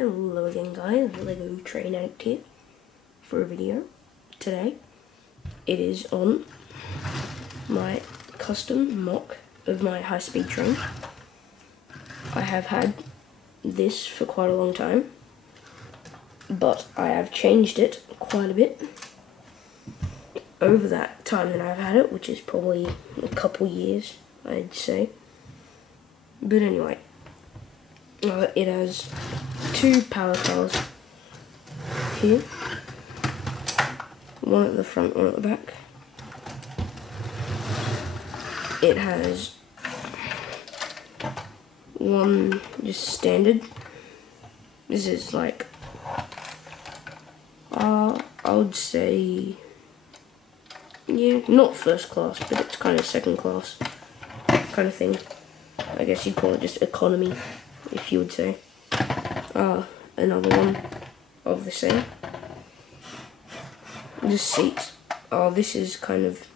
Hello again guys, Lego Train Moc here for a video today. It is on my custom mock of my high-speed train. I have had this for quite a long time, but I have changed it quite a bit over that time that I've had it, which is probably a couple years, I'd say. But anyway, it has two power cars here, one at the front, one at the back. It has one just standard. This is like, I would say, yeah, not first class, but it's kind of second class kind of thing. I guess you'd call it just economy, if you would say. Another one of the same. The seats. This is kind of,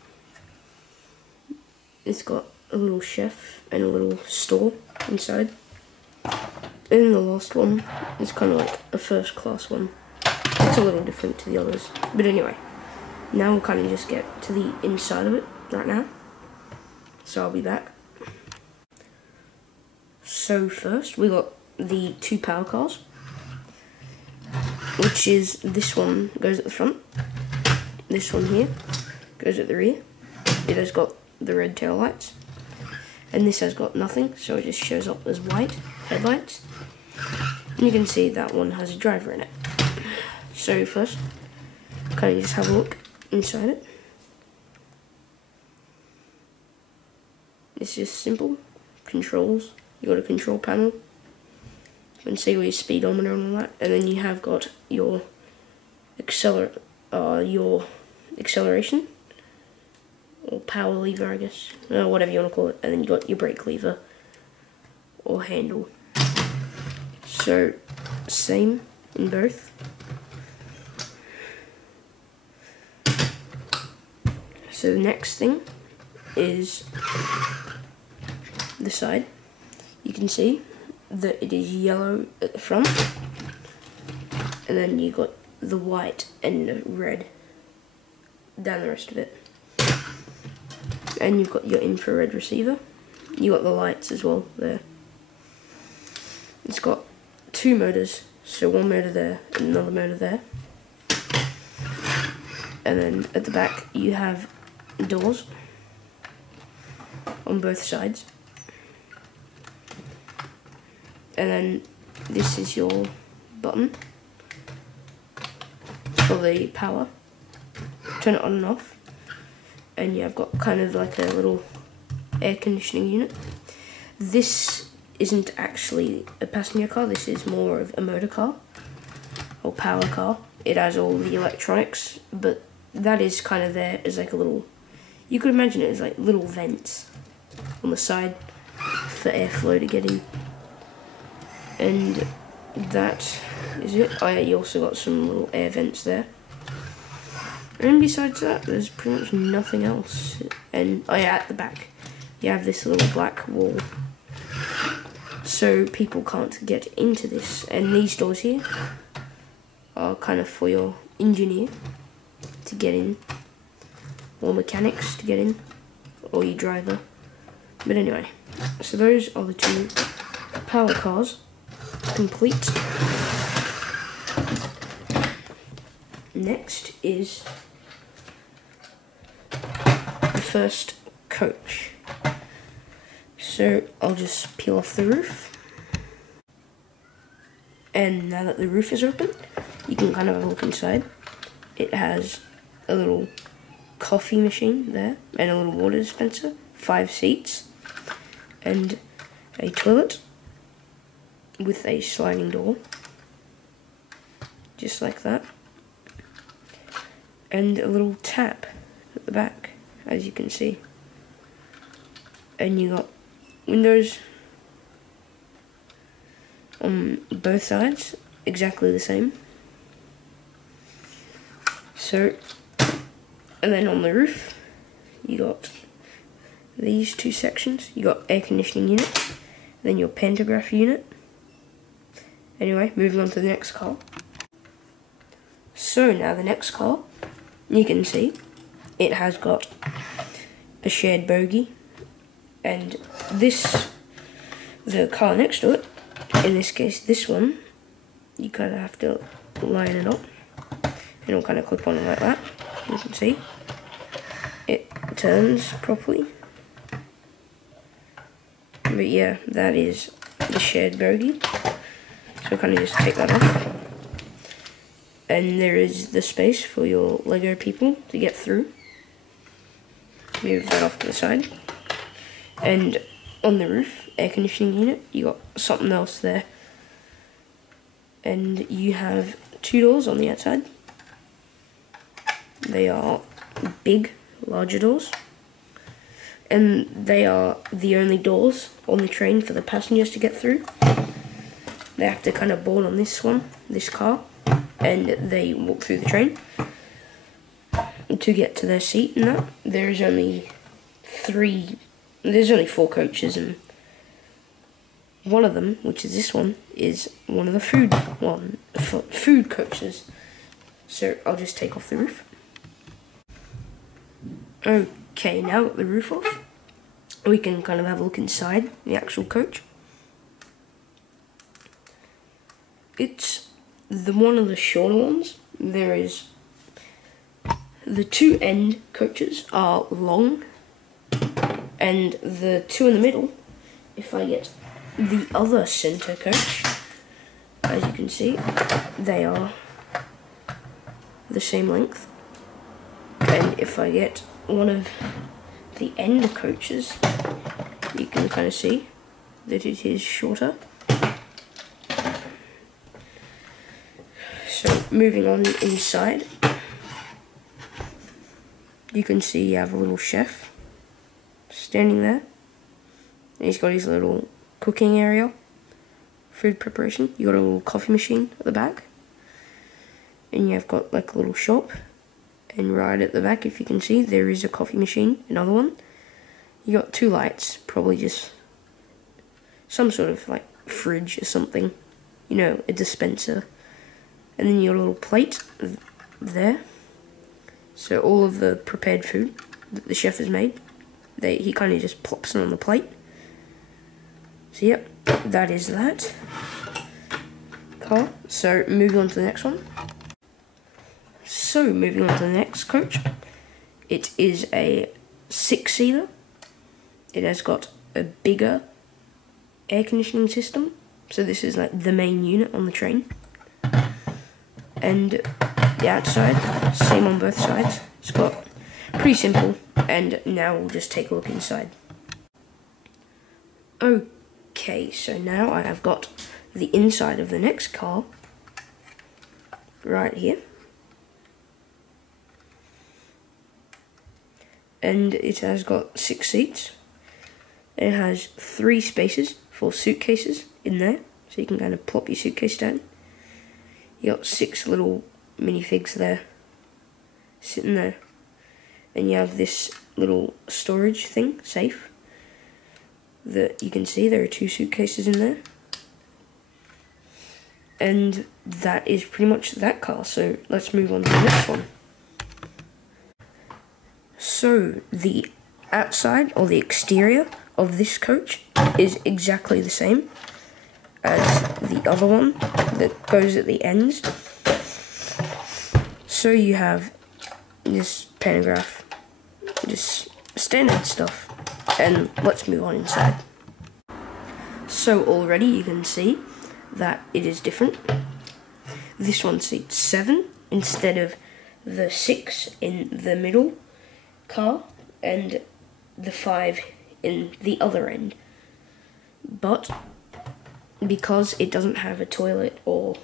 it's got a little chef and a little store inside. And the last one is kind of like a first class one. It's a little different to the others. But anyway, now we'll kind of just get to the inside of it right now. So I'll be back. So first we got the two power cars, which is this one goes at the front, this one here goes at the rear. It has got the red tail lights, and this has got nothing, so it just shows up as white headlights. And you can see that one has a driver in it. So first, kind of just have a look inside it. It's just simple controls. You got a control panel. You can see your speedometer and all that, and then you have got your acceleration or power lever, I guess, whatever you want to call it, and then you got your brake lever or handle. So same in both. So the next thing is the side. You can see that it is yellow at the front, and then you got the white and the red down the rest of it. And you've got your infrared receiver. You got the lights as well there. It's got two motors, so one motor there and another motor there. And then at the back you have doors on both sides. And then this is your button for the power. Turn it on and off. And you've got kind of like a little air conditioning unit. This isn't actually a passenger car, this is more of a motor car or power car. It has all the electronics, but that is kind of there as like a little, you could imagine it as like little vents on the side for airflow to get in. And that is it. Oh yeah, you also got some little air vents there. And besides that, there's pretty much nothing else. And oh yeah, at the back, you have this little black wall, so people can't get into this. And these doors here are kind of for your engineer to get in, or mechanics to get in, or your driver. But anyway, so those are the two power cars complete. Next is the first coach. So I'll just peel off the roof. And now that the roof is open, you can kind of have a look inside. It has a little coffee machine there, and a little water dispenser, 5 seats, and a toilet with a sliding door, just like that, and a little tap at the back, as you can see. And you got windows on both sides, exactly the same. So, and then on the roof, you got these two sections. You got air conditioning unit, then your pantograph unit, Anyway, moving on to the next car. So now the next car, you can see it has got a shared bogie, and the car next to it, in this case this one, you kind of have to line it up and it'll kind of clip on like that. You can see it turns properly. But yeah, that is the shared bogie. So kind of just take that off. And there is the space for your Lego people to get through. Move that off to the side. And on the roof, air conditioning unit, you got something else there. And you have 2 doors on the outside. They are big, larger doors. And they are the only doors on the train for the passengers to get through. They have to kind of board on this car, and they walk through the train to get to their seat. And that there's only 4 coaches, and one of them, which is this one, is one of the food coaches. So I'll just take off the roof. Okay, now with the roof off, we can kind of have a look inside the actual coach. It's one of the shorter ones. There is the 2 end coaches are long, and the 2 in the middle, if I get the other center coach, as you can see, they are the same length. And if I get one of the end coaches, you can kind of see that it is shorter. So moving on inside, you can see you have a little chef standing there. And he's got his little cooking area, food preparation. You got a little coffee machine at the back, and you have got like a little shop. And right at the back, if you can see, there is a coffee machine, another one. You got 2 lights, probably just some sort of like fridge or something, you know, a dispenser. And then you got a little plate there. So all of the prepared food that the chef has made, he kind of just plops it on the plate. So yep, that is that car. So moving on to the next one. So moving on to the next coach. It is a 6-seater. It has got a bigger air conditioning system. So this is like the main unit on the train. And the outside, same on both sides. It's got pretty simple. And now we'll just take a look inside. Okay, so now I have got the inside of the next car right here. And it has got 6 seats. It has 3 spaces for suitcases in there, so you can kind of plop your suitcase down. You got 6 little minifigs there, sitting there. And you have this little storage thing, safe, that you can see there are 2 suitcases in there. And that is pretty much that car, so let's move on to the next one. So the outside, or the exterior of this coach, is exactly the same as the other one that goes at the ends. So you have this pantograph, just standard stuff, and let's move on inside. So already you can see that it is different. This one seats 7 instead of the 6 in the middle car and the 5 in the other end. But because it doesn't have a toilet, or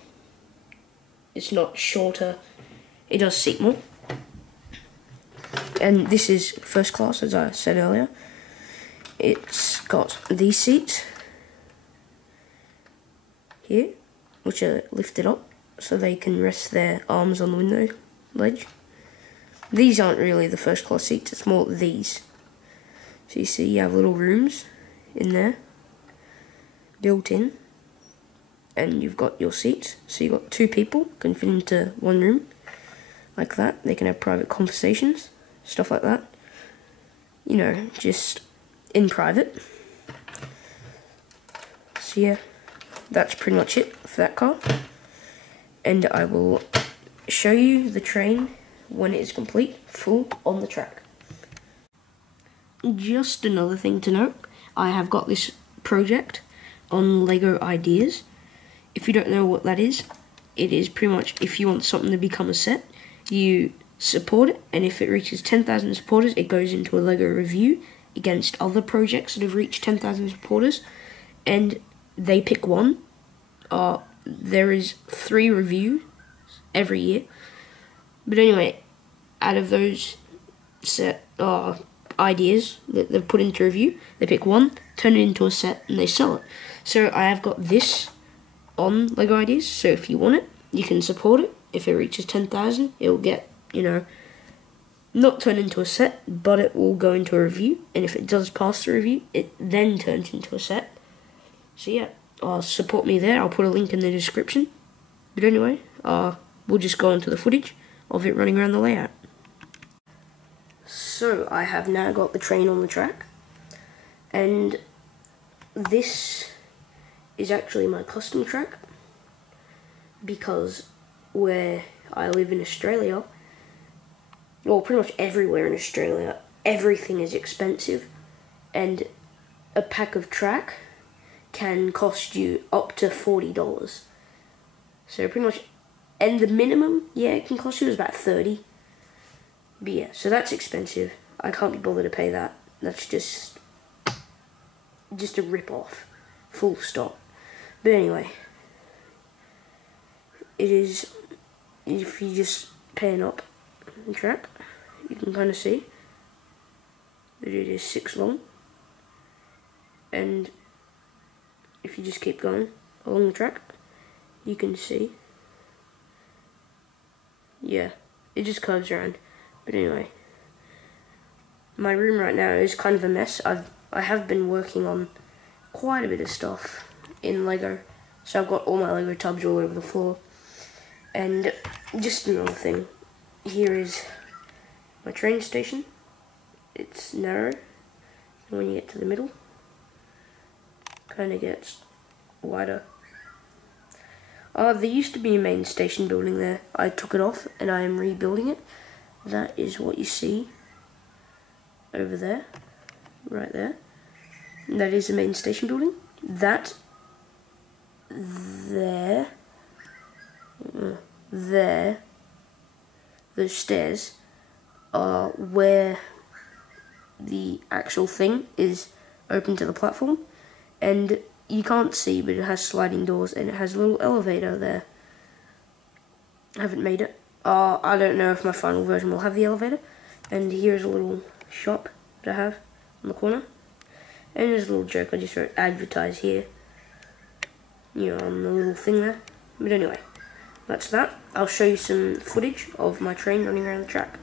it's not shorter, it does seat more. And this is first class, as I said earlier. It's got these seats here, which are lifted up so they can rest their arms on the window ledge. These aren't really the first class seats, it's more these. So you see you have little rooms in there, built in. and you've got your seats. So you've got 2 people can fit into one room, like that. They can have private conversations, stuff like that. You know, just in private. So yeah, that's pretty much it for that car. And I will show you the train when it is complete, full on the track. Just another thing to note, I have got this project on Lego Ideas. If you don't know what that is, it is pretty much if you want something to become a set, you support it, and if it reaches 10,000 supporters, it goes into a Lego review against other projects that have reached 10,000 supporters, and they pick one. There is 3 reviews every year, but anyway, out of those set ideas that they've put into review, they pick one, turn it into a set, and they sell it. So I have got this on Lego Ideas, so if you want it, you can support it. If it reaches 10,000, it will get, you know, not turned into a set, but it will go into a review, and if it does pass the review, it then turns into a set. So yeah, support me there. I'll put a link in the description. But anyway, we'll just go into the footage of it running around the layout. So I have now got the train on the track, and this is actually my custom track, because where I live in Australia, well, pretty much everywhere in Australia, everything is expensive, and a pack of track can cost you up to $40. So pretty much, and the minimum, yeah, it can cost you is about 30. But yeah, so that's expensive. I can't be bothered to pay that. That's just a rip-off, full stop. But anyway, it is, if you just pan up the track, you can kind of see that it is 6 long. And if you just keep going along the track, you can see, yeah, it just curves around. But anyway, my room right now is kind of a mess. I have been working on quite a bit of stuff in Lego, so I've got all my Lego tubs all over the floor. And just another thing, here is my train station. It's narrow, and when you get to the middle, kind of gets wider. There used to be a main station building there. I took it off and I am rebuilding it. That is what you see over there, right there. And that is the main station building. That there, those stairs are where the actual thing is open to the platform, and you can't see, but it has sliding doors and it has a little elevator there. I haven't made it. I don't know if my final version will have the elevator. And here's a little shop that I have on the corner. And there's a little joke, I just wrote advertise here, you know, on the little thing there. But anyway, that's that. I'll show you some footage of my train running around the track.